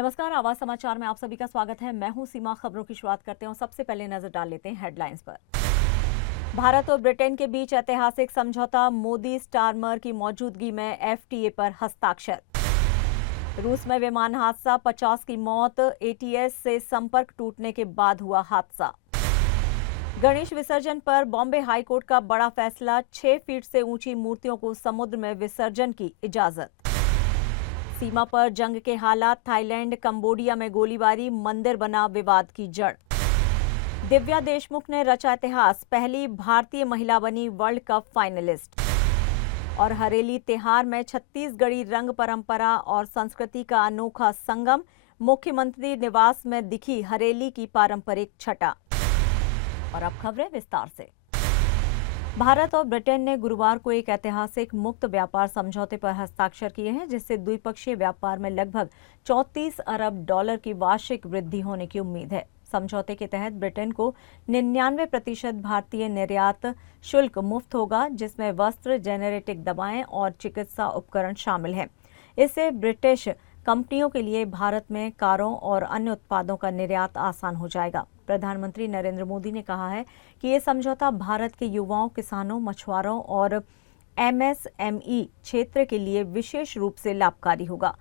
नमस्कार, आवाज समाचार में आप सभी का स्वागत है। मैं हूं सीमा। खबरों की शुरुआत करते हैं और सबसे पहले नजर डाल लेते हैं हेडलाइंस पर। भारत और ब्रिटेन के बीच ऐतिहासिक समझौता, मोदी स्टारमर की मौजूदगी में एफटीए पर हस्ताक्षर। रूस में विमान हादसा, 50 की मौत, एटीएस से संपर्क टूटने के बाद हुआ हादसा। गणेश विसर्जन पर बॉम्बे हाईकोर्ट का बड़ा फैसला, 6 फीट से ऊंची मूर्तियों को समुद्र में विसर्जन की इजाजत। सीमा पर जंग के हालात, थाईलैंड कंबोडिया में गोलीबारी, मंदिर बना विवाद की जड़। दिव्या देशमुख ने रचा इतिहास, पहली भारतीय महिला बनी वर्ल्ड कप फाइनलिस्ट। और हरेली त्योहार में छत्तीसगढ़ी रंग, परंपरा और संस्कृति का अनोखा संगम, मुख्यमंत्री निवास में दिखी हरेली की पारंपरिक छटा। और अब खबरें विस्तार से। भारत और ब्रिटेन ने गुरुवार को एक ऐतिहासिक मुक्त व्यापार समझौते पर हस्ताक्षर किए हैं, जिससे द्विपक्षीय व्यापार में लगभग 34 अरब डॉलर की वार्षिक वृद्धि होने की उम्मीद है। समझौते के तहत ब्रिटेन को 99% भारतीय निर्यात शुल्क मुफ्त होगा, जिसमें वस्त्र, जेनेरिक दवाएं और चिकित्सा उपकरण शामिल हैं। इससे ब्रिटिश कंपनियों के लिए भारत में कारों और अन्य उत्पादों का निर्यात आसान हो जाएगा। प्रधानमंत्री नरेंद्र मोदी ने कहा है कि ये समझौता भारत के युवाओं, किसानों, मछुआरों और एमएसएमई क्षेत्र के लिए विशेष रूप से लाभकारी होगा।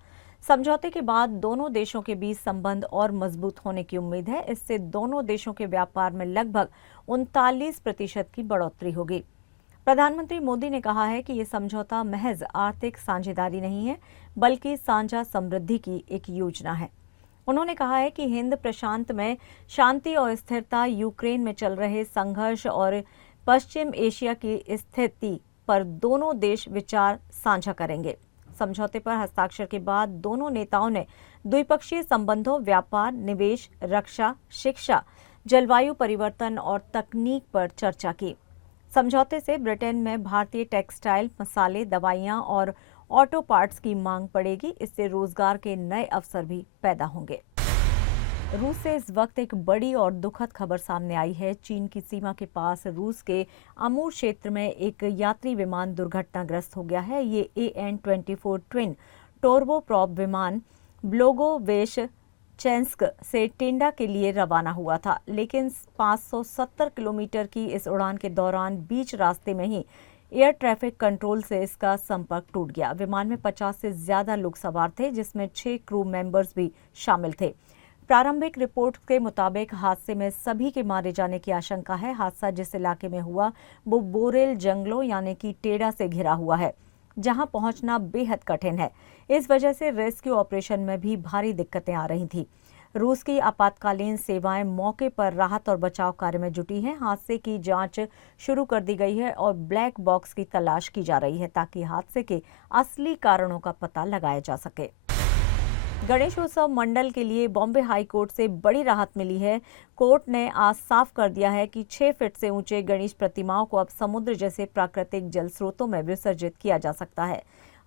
समझौते के बाद दोनों देशों के बीच संबंध और मजबूत होने की उम्मीद है। इससे दोनों देशों के व्यापार में लगभग 39% की बढ़ोतरी होगी। प्रधानमंत्री मोदी ने कहा है कि ये समझौता महज आर्थिक साझेदारी नहीं है, बल्कि साझा समृद्धि की एक योजना है। उन्होंने कहा है कि हिंद प्रशांत में शांति और स्थिरता, यूक्रेन में चल रहे संघर्ष और पश्चिम एशिया की स्थिति पर दोनों देश विचार साझा करेंगे। समझौते पर हस्ताक्षर के बाद दोनों नेताओं ने द्विपक्षीय संबंधों, व्यापार, निवेश, रक्षा, शिक्षा, जलवायु परिवर्तन और तकनीक पर चर्चा की। समझौते से ब्रिटेन में भारतीय टेक्सटाइल, मसाले, दवाइयां और ऑटो पार्ट्स की मांग बढ़ेगी। इससे रोजगार के नए अवसर भी पैदा होंगे। रूस से इस वक्त एक बड़ी और दुखद खबर सामने आई है। चीन की सीमा के पास रूस के अमूर क्षेत्र में एक यात्री विमान दुर्घटनाग्रस्त हो गया है। ये AN-24 ट्विन टोर्बोप्रॉप विमान ब्लोगोवेश चेंस्क से टिंडा के लिए रवाना हुआ था, लेकिन 570 किलोमीटर की इस उड़ान के दौरान बीच रास्ते में ही एयर ट्रैफिक कंट्रोल से इसका संपर्क टूट गया। विमान में 50 से ज्यादा लोग सवार थे, जिसमें 6 क्रू मेंबर्स भी शामिल थे। प्रारंभिक रिपोर्ट के मुताबिक हादसे में सभी के मारे जाने की आशंका है। हादसा जिस इलाके में हुआ वो बोरेल जंगलों यानी कि टेड़ा से घिरा हुआ है, जहां पहुंचना बेहद कठिन है। इस वजह से रेस्क्यू ऑपरेशन में भी भारी दिक्कतें आ रही थी। रूस की आपातकालीन सेवाएं मौके पर राहत और बचाव कार्य में जुटी हैं। हादसे की जांच शुरू कर दी गई है और ब्लैक बॉक्स की तलाश की जा रही है, ताकि हादसे के असली कारणों का पता लगाया जा सके। गणेशोत्सव मंडल के लिए बॉम्बे हाई कोर्ट से बड़ी राहत मिली है। कोर्ट ने आज साफ कर दिया है कि 6 फीट से ऊंचे गणेश प्रतिमाओं को अब समुद्र जैसे प्राकृतिक जल स्रोतों में विसर्जित किया जा सकता है।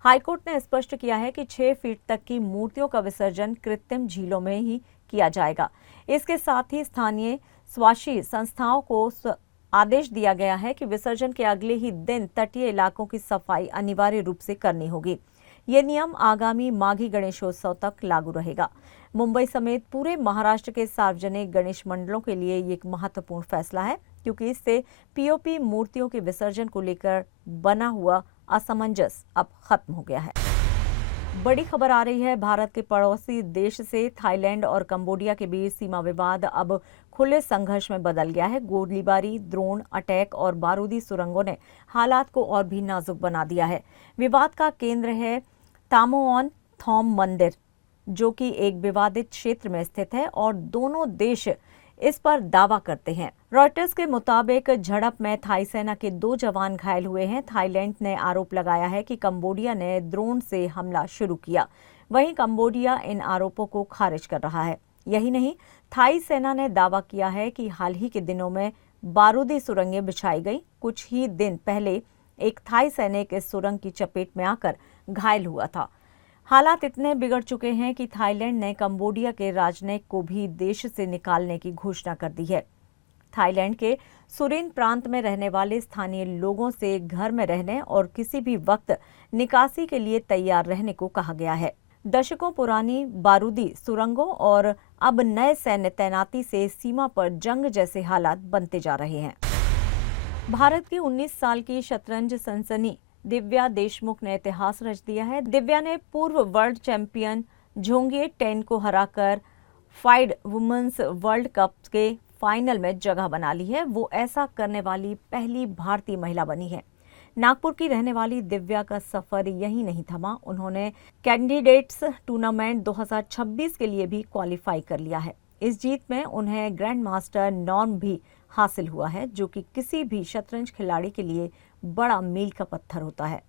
हाईकोर्ट ने स्पष्ट किया है कि 6 फीट तक की मूर्तियों का विसर्जन कृत्रिम झीलों में ही किया जाएगा। इसके साथ ही स्थानीय स्वाशी संस्थाओं को आदेश दिया गया है कि विसर्जन के अगले ही दिन तटीय इलाकों की सफाई अनिवार्य रूप से करनी होगी। ये नियम आगामी माघी गणेशोत्सव तक लागू रहेगा। मुंबई समेत पूरे महाराष्ट्र के सार्वजनिक गणेश मंडलों के लिए ये एक महत्वपूर्ण फैसला है, क्योंकि इससे पीओपी मूर्तियों के विसर्जन को लेकर बना हुआ असमंजस अब खत्म हो गया है। बड़ी खबर आ रही है भारत के पड़ोसी देश से। थाईलैंड और कंबोडिया के बीच सीमा विवाद अब खुले संघर्ष में बदल गया है। गोलीबारी, ड्रोन अटैक और बारूदी सुरंगों ने हालात को और भी नाजुक बना दिया है। विवाद का केंद्र है तामोऑन थॉम मंदिर, जो कि एक विवादित क्षेत्र में स्थित है और दोनों देश इस पर दावा करते हैं। रॉयटर्स के मुताबिक झड़प में थाई सेना के 2 जवान घायल हुए हैं। थाईलैंड ने आरोप लगाया है कि कंबोडिया ने ड्रोन से हमला शुरू किया। वहीं कंबोडिया इन आरोपों को खारिज कर रहा है। यही नहीं, थाई सेना ने दावा किया है कि हाल ही के दिनों में बारूदी सुरंगें बिछाई गई। कुछ ही दिन पहले एक थाई सैनिक इस सुरंग की चपेट में आकर घायल हुआ था। हालात इतने बिगड़ चुके हैं कि थाईलैंड ने कंबोडिया के राजनयिक को भी देश से निकालने की घोषणा कर दी है। थाईलैंड के सुरेन प्रांत में रहने वाले स्थानीय लोगों से घर में रहने और किसी भी वक्त निकासी के लिए तैयार रहने को कहा गया है। दशकों पुरानी बारूदी सुरंगों और अब नए सैन्य तैनाती से सीमा पर जंग जैसे हालात बनते जा रहे हैं। भारत की 19 साल की शतरंज सनसनी दिव्या देशमुख ने इतिहास रच दिया है। दिव्या ने पूर्व वर्ल्ड चैंपियन झोंगिए टेन को हराकर फाइड वुमेन्स वर्ल्ड कप के फाइनल में जगह बना ली है। वो ऐसा करने वाली पहली भारतीय महिला बनी है। नागपुर की रहने वाली दिव्या का सफर यहीं नहीं थमा। उन्होंने कैंडिडेट्स टूर्नामेंट 2026 के लिए भी क्वालिफाई कर लिया है। इस जीत में उन्हें ग्रैंड मास्टर नॉर्म भी हासिल हुआ है, जो कि किसी भी शतरंज खिलाड़ी के लिए बड़ा मील का पत्थर होता है।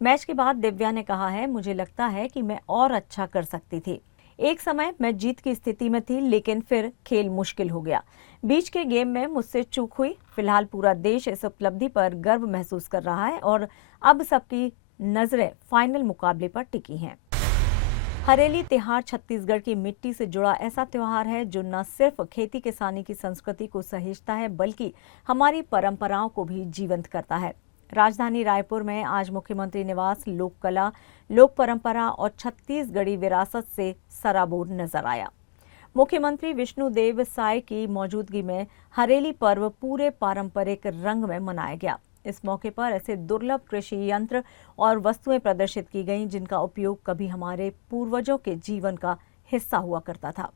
मैच के बाद दिव्या ने कहा है, मुझे लगता है कि मैं और अच्छा कर सकती थी। एक समय मैं जीत की स्थिति में थी, लेकिन फिर खेल मुश्किल हो गया। बीच के गेम में मुझसे चूक हुई। फिलहाल पूरा देश इस उपलब्धि पर गर्व महसूस कर रहा है और अब सबकी नजरें फाइनल मुकाबले पर टिकी हैं। हरेली त्योहार छत्तीसगढ़ की मिट्टी से जुड़ा ऐसा त्योहार है जो न सिर्फ खेती किसानी की संस्कृति को सहेजता है, बल्कि हमारी परंपराओं को भी जीवंत करता है। राजधानी रायपुर में आज मुख्यमंत्री निवास लोक कला, लोक परंपरा और छत्तीसगढ़ी विरासत से सराबोर नजर आया। मुख्यमंत्री विष्णुदेव साय की मौजूदगी में हरेली पर्व पूरे पारंपरिक रंग में मनाया गया। इस मौके पर ऐसे दुर्लभ कृषि यंत्र और वस्तुएं प्रदर्शित की गईं, जिनका उपयोग कभी हमारे पूर्वजों के जीवन का हिस्सा हुआ करता था।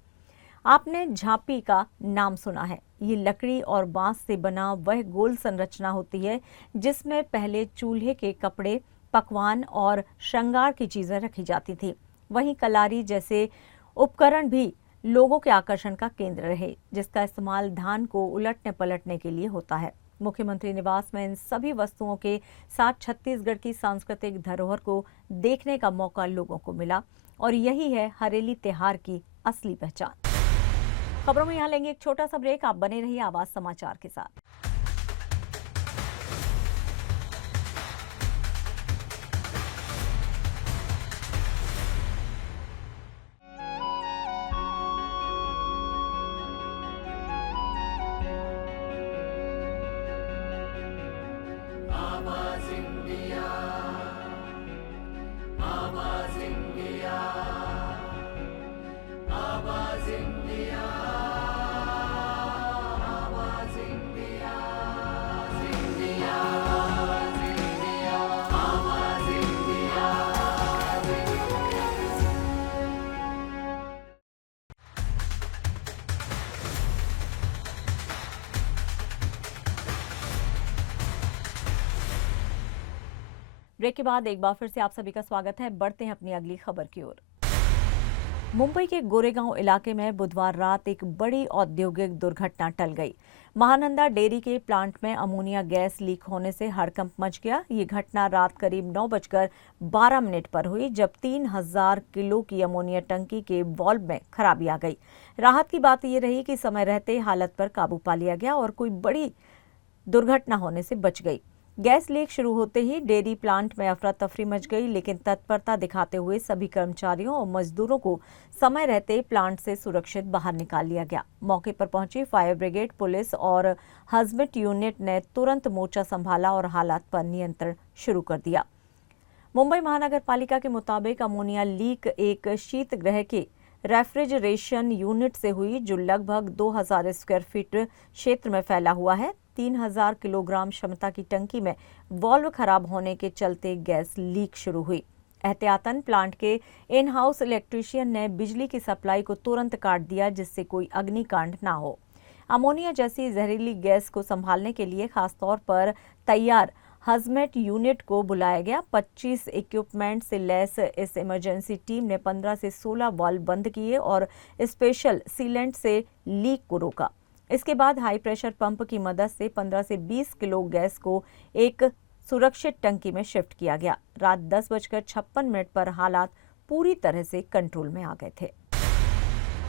आपने झांपी का नाम सुना है। ये लकड़ी और बांस से बना वह गोल संरचना होती है जिसमें पहले चूल्हे के कपड़े, पकवान और श्रृंगार की चीजें रखी जाती थी। वहीं कलारी जैसे उपकरण भी लोगों के आकर्षण का केंद्र रहे, जिसका इस्तेमाल धान को उलटने पलटने के लिए होता है। मुख्यमंत्री निवास में इन सभी वस्तुओं के साथ छत्तीसगढ़ की सांस्कृतिक धरोहर को देखने का मौका लोगों को मिला और यही है हरेली त्योहार की असली पहचान। खबरों में यहाँ लेंगे एक छोटा सा ब्रेक। आप बने रहिए आवाज समाचार के साथ। ब्रेक के बाद एक बार फिर से आप सभी का स्वागत है। बढ़ते हैं अपनी अगली खबर की ओर। मुंबई के गोरेगांव इलाके में बुधवार रात एक बड़ी औद्योगिक दुर्घटना टल गई। महानंदा डेयरी के प्लांट में अमोनिया गैस लीक होने से हड़कंप मच गया। ये घटना रात करीब 9:12 पर हुई, जब 3000 किलो की अमोनिया टंकी के वाल्व में खराबी आ गई। राहत की बात यह रही कि समय रहते हालत पर काबू पा लिया गया और कोई बड़ी दुर्घटना होने से बच गई। गैस लीक शुरू होते ही डेयरी प्लांट में अफरा तफरी मच गई, लेकिन तत्परता दिखाते हुए सभी कर्मचारियों और मजदूरों को समय रहते प्लांट से सुरक्षित बाहर निकाल लिया गया। मौके पर पहुंची फायर ब्रिगेड, पुलिस और हजमेट यूनिट ने तुरंत मोर्चा संभाला और हालात पर नियंत्रण शुरू कर दिया। मुंबई महानगर पालिका के मुताबिक अमोनिया लीक एक शीतगृह के रेफ्रिजरेशन यूनिट से हुई, जो लगभग 2000 स्क्वायर फीट क्षेत्र में फैला हुआ है। 3000 किलोग्राम क्षमता की टंकी में वाल्व खराब होने के चलते गैस लीक शुरू हुई। एहतियातन प्लांट के इन हाउस इलेक्ट्रीशियन ने बिजली की सप्लाई को तुरंत काट दिया, जिससे कोई अग्निकांड ना हो। अमोनिया जैसी जहरीली गैस को संभालने के लिए खासतौर पर तैयार हजमेट यूनिट को बुलाया गया। 25 इक्विपमेंट से लैस इस इमरजेंसी टीम ने 15 से 16 वाल्व बंद किए और स्पेशल सीलेंट से लीक को रोका। इसके बाद हाई प्रेशर पंप की मदद से 15 से 20 किलो गैस को एक सुरक्षित टंकी में शिफ्ट किया गया। रात 10:56 पर हालात पूरी तरह से कंट्रोल में आ गए थे।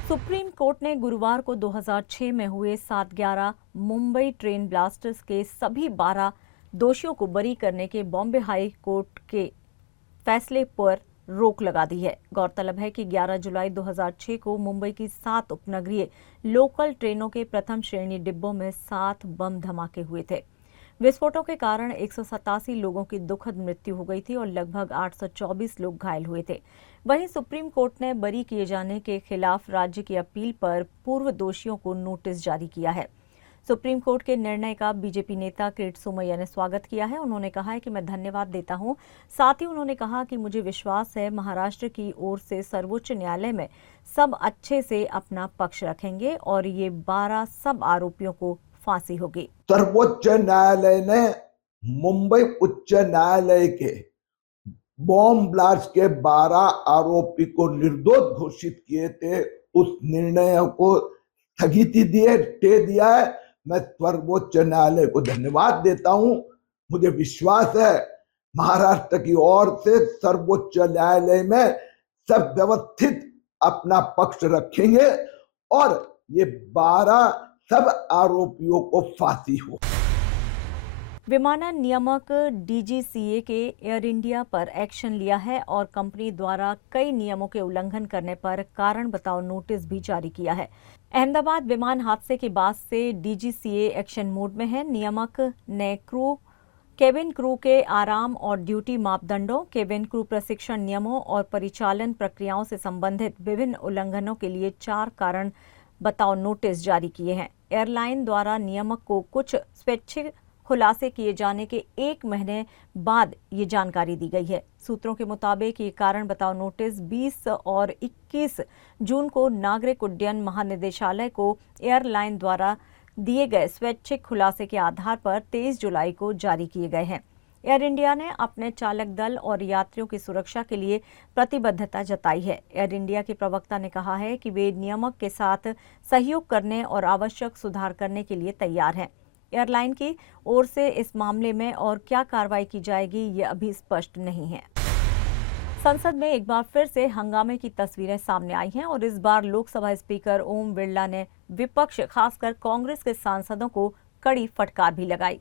सुप्रीम कोर्ट ने गुरुवार को 2006 में हुए 7/11 मुंबई ट्रेन ब्लास्टर्स के सभी 12 दोषियों को बरी करने के बॉम्बे हाई कोर्ट के फैसले पर रोक लगा दी है। गौरतलब है कि 11 जुलाई 2006 को मुंबई की 7 उपनगरीय लोकल ट्रेनों के प्रथम श्रेणी डिब्बों में 7 बम धमाके हुए थे। विस्फोटों के कारण 187 लोगों की दुखद मृत्यु हो गई थी और लगभग 824 लोग घायल हुए थे। वहीं सुप्रीम कोर्ट ने बरी किए जाने के खिलाफ राज्य की अपील पर पूर्व दोषियों को नोटिस जारी किया है। सुप्रीम कोर्ट के निर्णय का बीजेपी नेता किरीट सोमैया ने स्वागत किया है। उन्होंने कहा है कि मैं धन्यवाद देता हूं। साथ ही उन्होंने कहा कि मुझे विश्वास है महाराष्ट्र की ओर से सर्वोच्च न्यायालय में सब अच्छे से अपना पक्ष रखेंगे और ये 12 सब आरोपियों को फांसी होगी। सर्वोच्च न्यायालय ने मुंबई उच्च न्यायालय के बॉम्ब ब्लास्ट के 12 आरोपी को निर्दोष घोषित किए थे, उस निर्णय को स्थगिति दिए, स्टे दिया है। मैं सर्वोच्च न्यायालय को धन्यवाद देता हूं। मुझे विश्वास है महाराष्ट्र की ओर से सर्वोच्च न्यायालय में सब व्यवस्थित अपना पक्ष रखेंगे और ये 12 सब आरोपियों को फांसी हो। विमानन नियामक डीजीसीए के एयर इंडिया पर एक्शन लिया है और कंपनी द्वारा कई नियमों के उल्लंघन करने पर कारण बताओ नोटिस भी जारी किया है। अहमदाबाद विमान हादसे के बाद से डीजीसीए एक्शन मोड में है। नियामक ने केबिन क्रू के आराम और ड्यूटी मापदंडों, केबिन क्रू प्रशिक्षण नियमों और परिचालन प्रक्रियाओं से संबंधित विभिन्न उल्लंघनों के लिए 4 कारण बताओ नोटिस जारी किए हैं। एयरलाइन द्वारा नियामक को कुछ स्वैच्छिक खुलासे किए जाने के 1 महीने बाद ये जानकारी दी गई है। सूत्रों के मुताबिक ये कारण बताओ नोटिस 20 और 21 जून को नागरिक उड्डयन महानिदेशालय को एयरलाइन द्वारा दिए गए स्वैच्छिक खुलासे के आधार पर 23 जुलाई को जारी किए गए हैं। एयर इंडिया ने अपने चालक दल और यात्रियों की सुरक्षा के लिए प्रतिबद्धता जताई है। एयर इंडिया के प्रवक्ता ने कहा है कि वे नियामक के साथ सहयोग करने और आवश्यक सुधार करने के लिए तैयार हैं। एयरलाइन की ओर से इस मामले में और क्या कार्रवाई की जाएगी ये अभी स्पष्ट नहीं है। संसद में एक बार फिर से हंगामे की तस्वीरें सामने आई हैं और इस बार लोकसभा स्पीकर ओम बिरला ने विपक्ष खासकर कांग्रेस के सांसदों को कड़ी फटकार भी लगाई।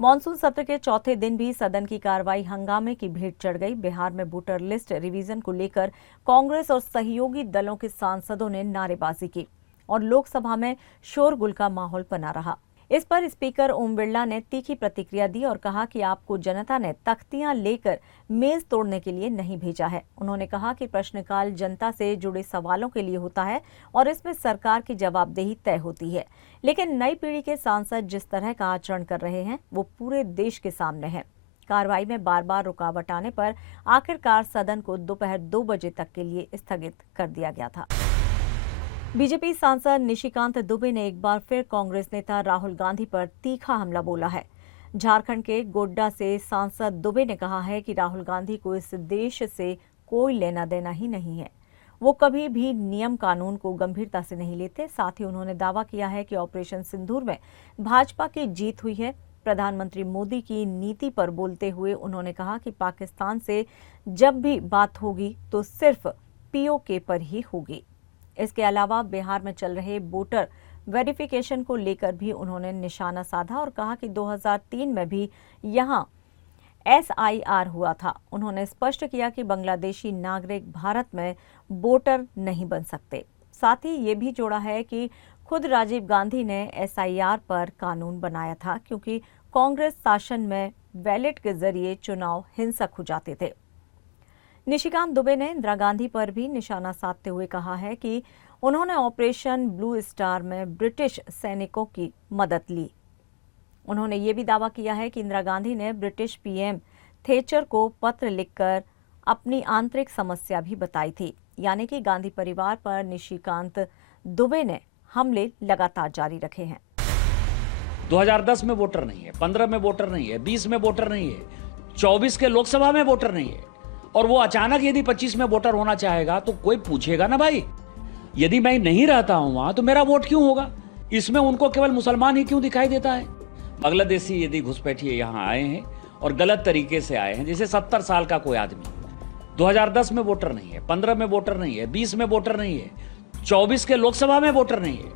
मॉनसून सत्र के चौथे दिन भी सदन की कार्रवाई हंगामे की भेंट चढ़ गई। बिहार में वोटर लिस्ट रिवीजन को लेकर कांग्रेस और सहयोगी दलों के सांसदों ने नारेबाजी की और लोकसभा में शोरगुल का माहौल बना रहा। इस पर स्पीकर ओम बिरला ने तीखी प्रतिक्रिया दी और कहा कि आपको जनता ने तख्तियां लेकर मेज तोड़ने के लिए नहीं भेजा है। उन्होंने कहा कि प्रश्नकाल जनता से जुड़े सवालों के लिए होता है और इसमें सरकार की जवाबदेही तय होती है, लेकिन नई पीढ़ी के सांसद जिस तरह का आचरण कर रहे हैं वो पूरे देश के सामने है। कार्रवाई में बार बार रुकावट आने पर आखिरकार सदन को दोपहर 2 बजे तक के लिए स्थगित कर दिया गया था। बीजेपी सांसद निशिकांत दुबे ने एक बार फिर कांग्रेस नेता राहुल गांधी पर तीखा हमला बोला है। झारखंड के गोड्डा से सांसद दुबे ने कहा है कि राहुल गांधी को इस देश से कोई लेना देना ही नहीं है। वो कभी भी नियम कानून को गंभीरता से नहीं लेते। साथ ही उन्होंने दावा किया है कि ऑपरेशन सिंदूर में भाजपा की जीत हुई है। प्रधानमंत्री मोदी की नीति पर बोलते हुए उन्होंने कहा कि पाकिस्तान से जब भी बात होगी तो सिर्फ पीओके पर ही होगी। इसके अलावा बिहार में चल रहे वोटर वेरिफिकेशन को लेकर भी उन्होंने निशाना साधा और कहा कि 2003 में भी यहां SIR हुआ था। उन्होंने स्पष्ट किया कि बांग्लादेशी नागरिक भारत में वोटर नहीं बन सकते। साथ ही ये भी जोड़ा है कि खुद राजीव गांधी ने SIR पर कानून बनाया था क्योंकि कांग्रेस शासन में बैलेट के जरिए चुनाव हिंसक हो जाते थे। निशिकांत दुबे ने इंदिरा गांधी पर भी निशाना साधते हुए कहा है कि उन्होंने ऑपरेशन ब्लू स्टार में ब्रिटिश सैनिकों की मदद ली। उन्होंने ये भी दावा किया है कि इंदिरा गांधी ने ब्रिटिश PM थेचर को पत्र लिखकर अपनी आंतरिक समस्या भी बताई थी। यानी कि गांधी परिवार पर निशिकांत दुबे ने हमले लगातार जारी रखे हैं। 2010 में वोटर नहीं है, 15 में वोटर नहीं है, 20 में वोटर नहीं है, 24 के लोकसभा में वोटर नहीं है और वो अचानक यदि 25 में वोटर होना चाहेगा तो कोई पूछेगा ना भाई, यदि मैं नहीं रहता हूं वहां तो मेरा वोट क्यों होगा? इसमें उनको केवल मुसलमान ही क्यों दिखाई देता है? बांग्लादेशी यदि घुसपैठिए यहां आए हैं और गलत तरीके से आए हैं, जैसे 70 साल का कोई आदमी, 2010 में वोटर नहीं है, 15 में वोटर नहीं है, 20 में वोटर नहीं है, 24 के लोकसभा में वोटर नहीं है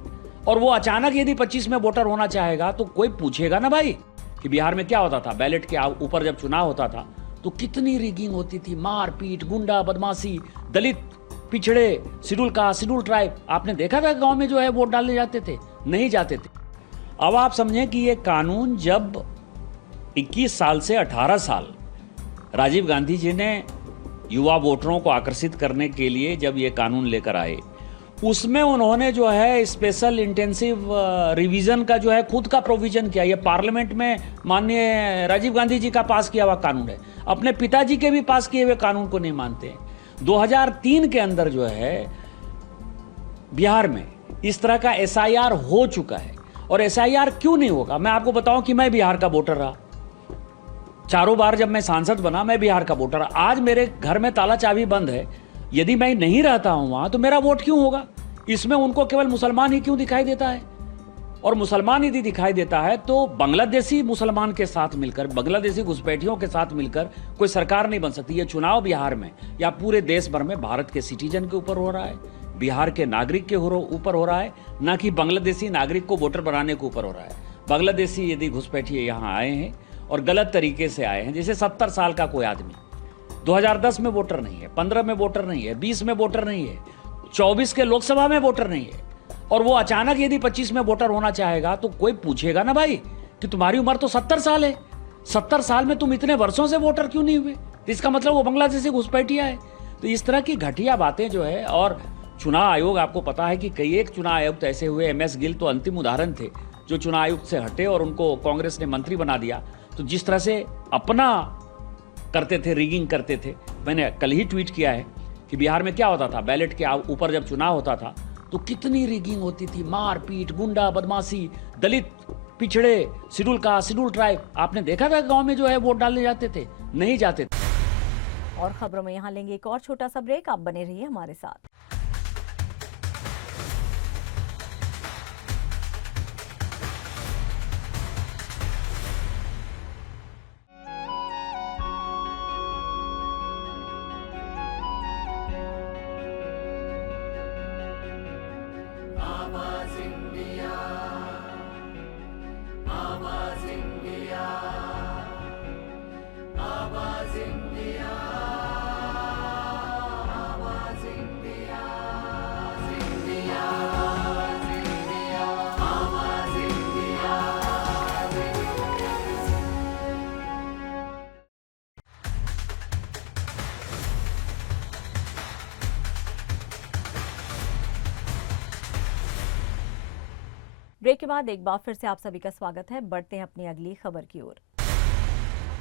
और वो अचानक यदि 25 में वोटर होना चाहेगा तो कोई पूछेगा ना भाई कि बिहार में क्या होता था? बैलेट के ऊपर जब चुनाव होता था तो कितनी रिगिंग होती थी, मारपीट, गुंडा बदमाशी, दलित, पिछड़े, शेड्यूल कास्ट, शेड्यूल ट्राइब। आपने देखा था गांव में जो है वोट डालने जाते थे? नहीं जाते थे। अब आप समझें कि ये कानून जब 21 साल से 18 साल राजीव गांधी जी ने युवा वोटरों को आकर्षित करने के लिए जब ये कानून लेकर आए, उसमें उन्होंने जो है स्पेशल इंटेंसिव रिवीजन का जो है खुद का प्रोविजन किया। ये पार्लियामेंट में माननीय राजीव गांधी जी का पास किया हुआ कानून है, अपने पिताजी के भी पास किए हुए कानून को नहीं मानते हैं। 2003 के अंदर जो है बिहार में इस तरह का SIR हो चुका है। और SIR क्यों नहीं होगा, मैं आपको बताऊं कि मैं बिहार का वोटर रहा। 4 बार जब मैं सांसद बना, मैं बिहार का वोटर रहा। आज मेरे घर में ताला चाबी बंद है, यदि मैं नहीं रहता हूं वहां तो मेरा वोट क्यों होगा? इसमें उनको केवल मुसलमान ही क्यों दिखाई देता है? और मुसलमान यदि दिखाई देता है तो बांग्लादेशी मुसलमान के साथ मिलकर, बांग्लादेशी घुसपैठियों के साथ मिलकर कोई सरकार नहीं बन सकती। ये चुनाव बिहार में या पूरे देश भर में भारत के सिटीजन के ऊपर हो रहा है, बिहार के नागरिक के ऊपर हो रहा है, ना कि बांग्लादेशी नागरिक को वोटर बनाने के ऊपर हो रहा है। बांग्लादेशी यदि घुसपैठिए यहाँ आए हैं और गलत तरीके से आए हैं, जैसे 70 साल का कोई आदमी 2010 में वोटर नहीं है, 15 में वोटर नहीं है, 20 में वोटर नहीं है, 24 के लोकसभा में वोटर नहीं है, और वो अचानक यदि 25 में वोटर होना चाहेगा तो कोई पूछेगा ना भाई कि तुम्हारी उम्र तो 70 साल है, 70 साल में तुम इतने वर्षों से वोटर क्यों नहीं हुए? तो इसका मतलब वो बांग्लादेशी घुसपैठिया है। तो इस तरह की घटिया बातें जो है, और चुनाव आयोग, आपको पता है कि कई एक चुनाव आयुक्त ऐसे हुए, MS गिल तो अंतिम उदाहरण थे, जो चुनाव आयुक्त से हटे और उनको कांग्रेस ने मंत्री बना दिया। तो जिस तरह से अपना करते थे, रिगिंग करते थे, मैंने कल ही ट्वीट किया है कि बिहार में क्या होता था, बैलेट के ऊपर जब चुनाव होता था तो कितनी रिगिंग होती थी, मारपीट, गुंडा बदमाशी, दलित, पिछड़े, शेड्यूल कास्ट, शेड्यूल ट्राइब। आपने देखा था गांव में जो है वोट डालने जाते थे? नहीं जाते थे। और खबरों में यहाँ लेंगे एक और छोटा सा ब्रेक, आप बने रहिए हमारे साथ। ब्रेक के बाद एक बार फिर से आप सभी का स्वागत है। बढ़ते हैं अपनी अगली खबर की ओर।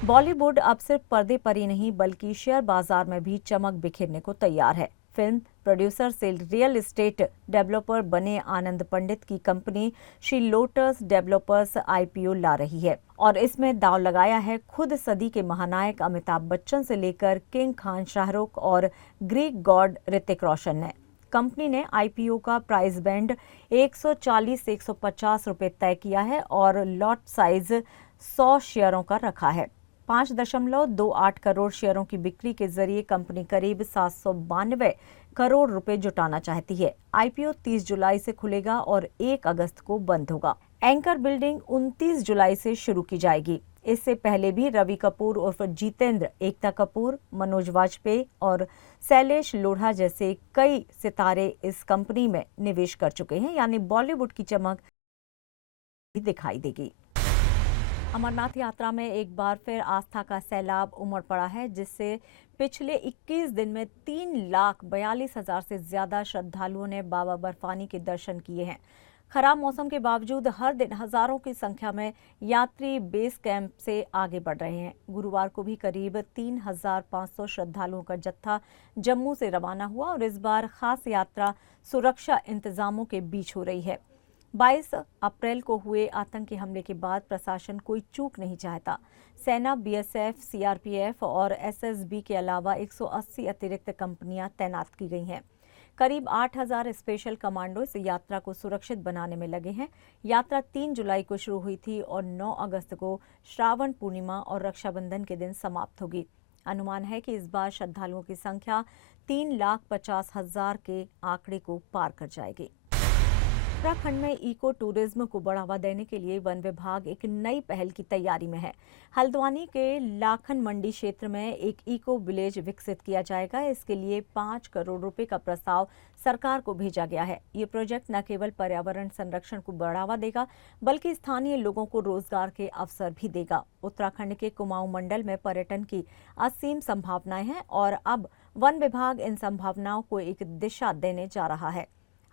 बॉलीवुड अब सिर्फ पर्दे पर ही नहीं बल्कि शेयर बाजार में भी चमक बिखेरने को तैयार है। फिल्म प्रोड्यूसर से रियल एस्टेट डेवलपर बने आनंद पंडित की company Shri lotus developers IPO ला रही है और इसमें दांव लगाया है खुद सदी के महानायक अमिताभ बच्चन से लेकर किंग खान शाहरुख और ग्रीक गॉड ऋतिक रोशन ने। कंपनी ने IPO का प्राइस बैंड 140 से 150 रुपए तय किया है और लॉट साइज 100 शेयरों का रखा है। 5.28 करोड़ शेयरों की बिक्री के जरिए कंपनी करीब 792 करोड़ रुपए जुटाना चाहती है। IPO 30 जुलाई से खुलेगा और 1 अगस्त को बंद होगा। एंकर बिल्डिंग 29 जुलाई से शुरू की जाएगी। इससे पहले भी रवि कपूर उर्फ जितेंद्र, एकता कपूर, मनोज वाजपेयी और शैलेश लोढ़ा जैसे कई सितारे इस कंपनी में निवेश कर चुके हैं, यानी बॉलीवुड की चमक दिखाई देगी। अमरनाथ यात्रा में एक बार फिर आस्था का सैलाब उमड़ पड़ा है, जिससे पिछले 21 दिन में 3,42,000 से ज्यादा श्रद्धालुओं ने बाबा बर्फानी के दर्शन किए हैं। खराब मौसम के बावजूद हर दिन हजारों की संख्या में यात्री बेस कैंप से आगे बढ़ रहे हैं। गुरुवार को भी करीब 3,500 श्रद्धालुओं का जत्था जम्मू से रवाना हुआ और इस बार खास यात्रा सुरक्षा इंतजामों के बीच हो रही है। 22 अप्रैल को हुए आतंकी हमले के बाद प्रशासन कोई चूक नहीं चाहता। सेना, BSF, CRPF और SSB के अलावा 180 अतिरिक्त कंपनियां तैनात की गई हैं। करीब 8,000 स्पेशल कमांडो इस यात्रा को सुरक्षित बनाने में लगे हैं। यात्रा 3 जुलाई को शुरू हुई थी और 9 अगस्त को श्रावण पूर्णिमा और रक्षाबंधन के दिन समाप्त होगी। अनुमान है कि इस बार श्रद्धालुओं की संख्या 3,50,000 के आंकड़े को पार कर जाएगी। उत्तराखंड में इको टूरिज्म को बढ़ावा देने के लिए वन विभाग एक नई पहल की तैयारी में है। हल्द्वानी के लाखन मंडी क्षेत्र में एक इको विलेज विकसित किया जाएगा। इसके लिए 5 करोड़ रुपए का प्रस्ताव सरकार को भेजा गया है। ये प्रोजेक्ट न केवल पर्यावरण संरक्षण को बढ़ावा देगा, बल्कि स्थानीय लोगों को रोजगार के अवसर भी देगा। उत्तराखंड के कुमाऊं मंडल में पर्यटन की असीम संभावनाएं हैं और अब वन विभाग इन संभावनाओं को एक दिशा देने जा रहा है।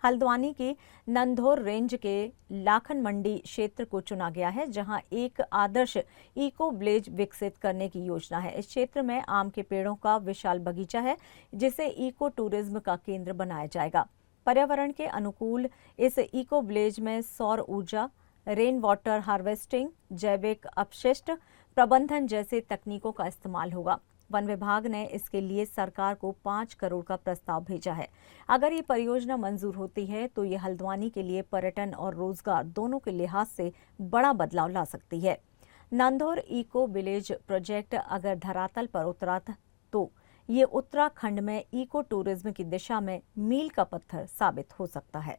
हल्द्वानी की नंधौर रेंज के लाखन मंडी क्षेत्र को चुना गया है, जहां एक आदर्श इको विलेज विकसित करने की योजना है। इस क्षेत्र में आम के पेड़ों का विशाल बगीचा है, जिसे इको टूरिज्म का केंद्र बनाया जाएगा। पर्यावरण के अनुकूल इस इको विलेज में सौर ऊर्जा, रेन वाटर हार्वेस्टिंग, जैविक अपशिष्ट प्रबंधन जैसे तकनीकों का इस्तेमाल होगा। वन विभाग ने इसके लिए सरकार को 5 करोड़ का प्रस्ताव भेजा है। अगर ये परियोजना मंजूर होती है तो ये हल्द्वानी के लिए पर्यटन और रोजगार दोनों के लिहाज से बड़ा बदलाव ला सकती है। नंधौर इको विलेज प्रोजेक्ट अगर धरातल पर उतरा तो ये उत्तराखंड में इको टूरिज्म की दिशा में मील का पत्थर साबित हो सकता है।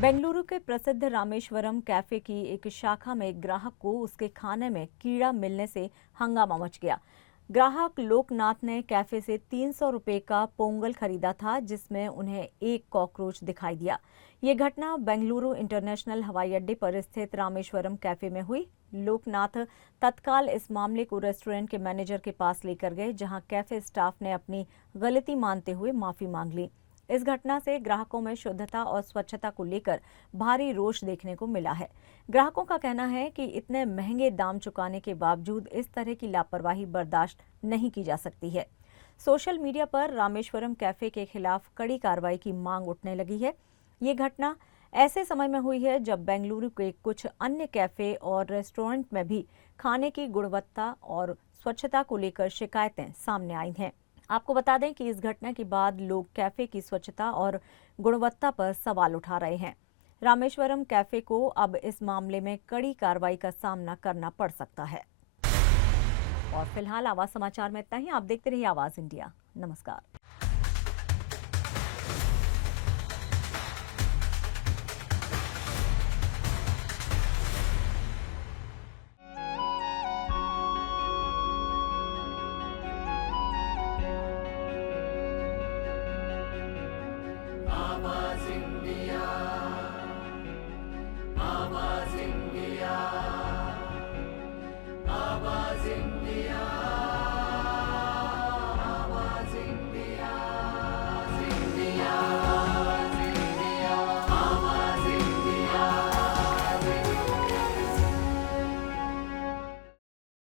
बेंगलुरु के प्रसिद्ध रामेश्वरम कैफे की एक शाखा में एक ग्राहक को उसके खाने में कीड़ा मिलने से हंगामा मच गया। ग्राहक लोकनाथ ने कैफे से 300 रुपए का पोंगल खरीदा था, जिसमें उन्हें एक कॉकरोच दिखाई दिया। ये घटना बेंगलुरु इंटरनेशनल हवाई अड्डे पर स्थित रामेश्वरम कैफे में हुई। लोकनाथ तत्काल इस मामले को रेस्टोरेंट के मैनेजर के पास लेकर गए, जहां कैफे स्टाफ ने अपनी गलती मानते हुए माफी मांग ली। इस घटना से ग्राहकों में शुद्धता और स्वच्छता को लेकर भारी रोष देखने को मिला है। ग्राहकों का कहना है कि इतने महंगे दाम चुकाने के बावजूद इस तरह की लापरवाही बर्दाश्त नहीं की जा सकती है। सोशल मीडिया पर रामेश्वरम कैफे के खिलाफ कड़ी कार्रवाई की मांग उठने लगी है। ये घटना ऐसे समय में हुई है जब बेंगलुरु के कुछ अन्य कैफे और रेस्टोरेंट में भी खाने की गुणवत्ता और स्वच्छता को लेकर शिकायतें सामने आई हैं। आपको बता दें कि इस घटना के बाद लोग कैफे की स्वच्छता और गुणवत्ता पर सवाल उठा रहे हैं। रामेश्वरम कैफे को अब इस मामले में कड़ी कार्रवाई का सामना करना पड़ सकता है। और फिलहाल आवाज समाचार में इतना ही। आप देखते रहिए आवाज इंडिया। नमस्कार।